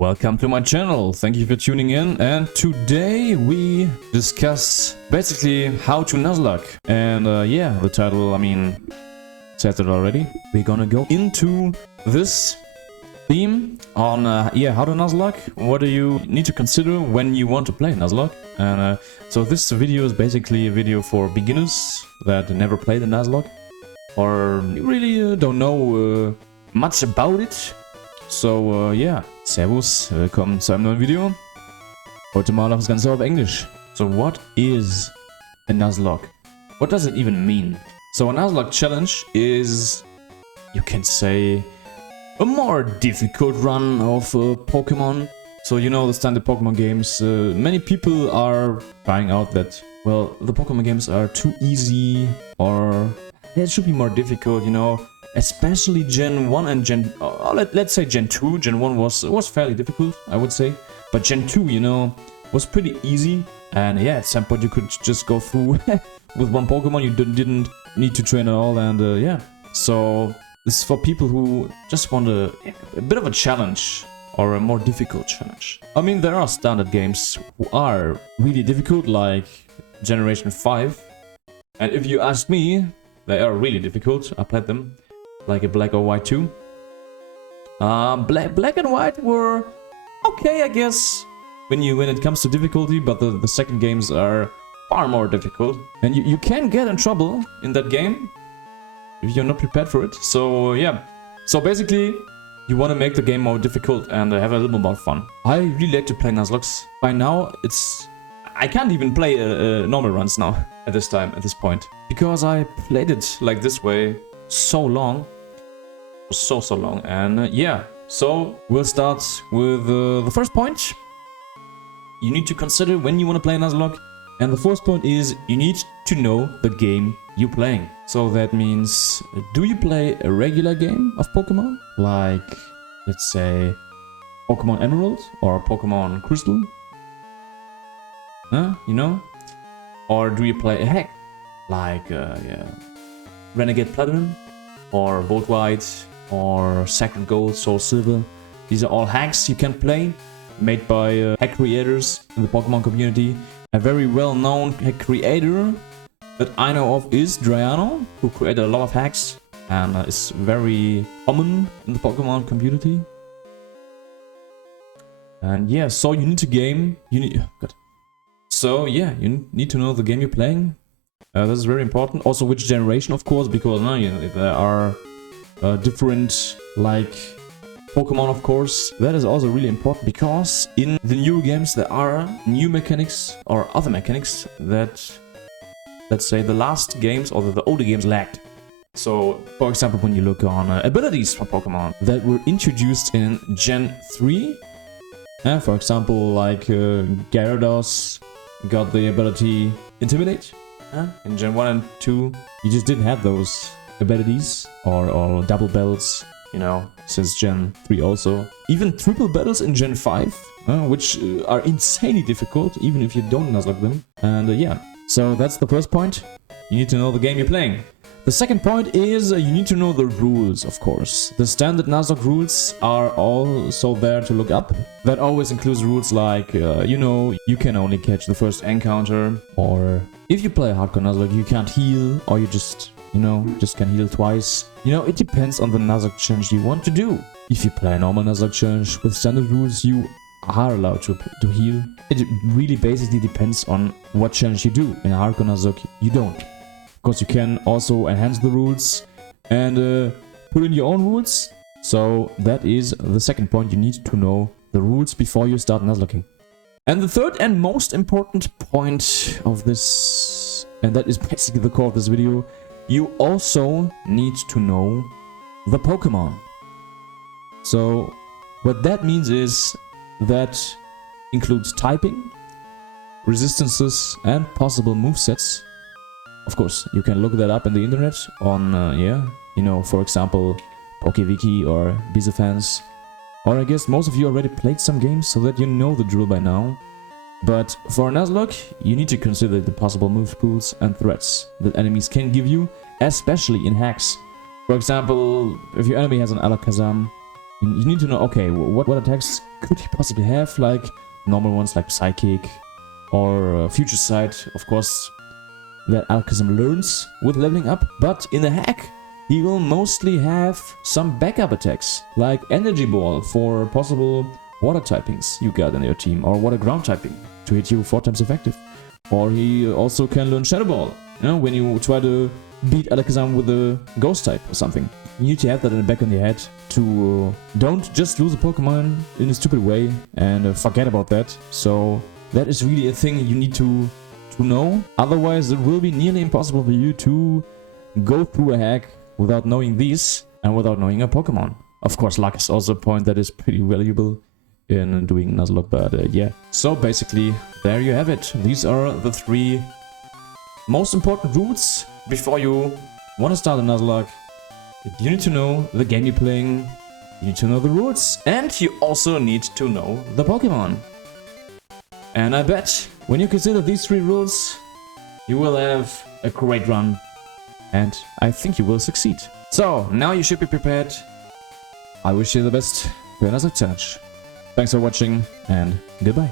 Welcome to my channel, thank you for tuning in, and today we discuss basically how to nuzlocke. And yeah, the title, says it already. We're gonna go into this theme on how to nuzlocke, what do you need to consider when you want to play nuzlocke. And so this video is basically a video for beginners that never played a nuzlocke or really don't know much about it. So ja, servus, willkommen zu einem neuen Video. Heute mal das Ganze auf Englisch. So what is a nuzlocke? What does it even mean? So a nuzlocke challenge is, you can say, a more difficult run of Pokemon. So you know the standard Pokemon games, many people are crying out that, well, the Pokemon games are too easy, or it should be more difficult, you know. Especially Gen 1 and Gen... let's say Gen 2. Gen 1 was fairly difficult, I would say. But Gen 2, you know, was pretty easy. And yeah, at some point you could just go through with one Pokemon. You didn't need to train at all. And yeah, so this is for people who just want a bit of a challenge or a more difficult challenge. I mean, there are standard games who are really difficult, like Generation 5. And if you ask me, they are really difficult. I played them. Like a Black or White 2. Black and White were okay, I guess, when it comes to difficulty, but the second games are far more difficult. And you can get in trouble in that game if you're not prepared for it. So yeah, so basically you want to make the game more difficult and have a little more fun. I really like to play Nuzlocks. By now I can't even play normal runs now at this point, because I played it like this way so long, so long. And yeah, so we'll start with the first point you need to consider when you want to play Nuzlocke. And the first point is, you need to know the game you're playing. So that means, do you play a regular game of Pokemon, like let's say Pokemon Emerald or Pokemon Crystal, you know, or do you play a hack like Renegade Platinum or Volt White or Sacred Gold, Soul Silver? These are all hacks you can play, made by hack creators in the Pokemon community. A very well-known hack creator that I know of is Drayano, who created a lot of hacks and is very common in the Pokemon community. And yeah, so you need to So yeah, you need to know the game you're playing. This is very important. Also, which generation, of course, because if there are different, like, Pokemon, of course. That is also really important, because in the new games there are new mechanics or other mechanics that, let's say, the last games or the older games lacked. So, for example, when you look on abilities for Pokemon that were introduced in Gen 3, for example, like Gyarados got the ability Intimidate. In Gen 1 and 2, you just didn't have those abilities, or double bells, you know, since Gen 3 also. Even triple battles in Gen 5, which are insanely difficult, even if you don't nuzlocke them. And yeah, so that's the first point. You need to know the game you're playing. The second point is, you need to know the rules, of course. The standard Nuzlocke rules are also there to look up. That always includes rules like, you know, you can only catch the first encounter, or if you play a hardcore Nuzlocke, you can't heal, or you just, you know, just can heal twice. You know, it depends on the Nuzlocke challenge you want to do. If you play a normal Nuzlocke challenge with standard rules, you are allowed to heal. It really basically depends on what challenge you do. In a hardcore Nuzlocke, you don't. Of course, you can also enhance the rules and put in your own rules. So that is the second point. You need to know the rules before you start nuzlocking. And the third and most important point of this, and that is basically the core of this video, you also need to know the Pokemon. So what that means is that includes typing, resistances, and possible movesets. Of course, you can look that up in the internet on, you know, for example, PokeWiki or Bizofans. Or I guess most of you already played some games, so that you know the drill by now. But for a Nuzlocke, you need to consider the possible move pools and threats that enemies can give you, especially in hacks. For example, if your enemy has an Alakazam, You need to know, okay, what attacks could he possibly have, like normal ones like Psychic or Future Sight. Of course, that Alchemist learns with leveling up, but in the hack, he will mostly have some backup attacks, like Energy Ball for possible water typings you got in your team, or water ground typing to hit you 4 times effective. Or he also can learn Shadow Ball, you know, when you try to beat Alakazam with a Ghost type or something. You need to have that in the back of your head to don't just lose a Pokemon in a stupid way and forget about that. So that is really a thing you need to know. Otherwise, it will be nearly impossible for you to go through a hack without knowing these and without knowing a Pokemon. Of course, luck is also a point that is pretty valuable in doing Nuzlocke, but yeah. So basically, there you have it. These are the 3 most important rules before you want to start a Nuzlocke. You need to know the game you're playing, you need to know the rules, and you also need to know the Pokemon. And I bet when you consider these 3 rules, you will have a great run, and I think you will succeed. So, now you should be prepared. I wish you the best for your Nuzlocke challenge. Thanks for watching, and goodbye.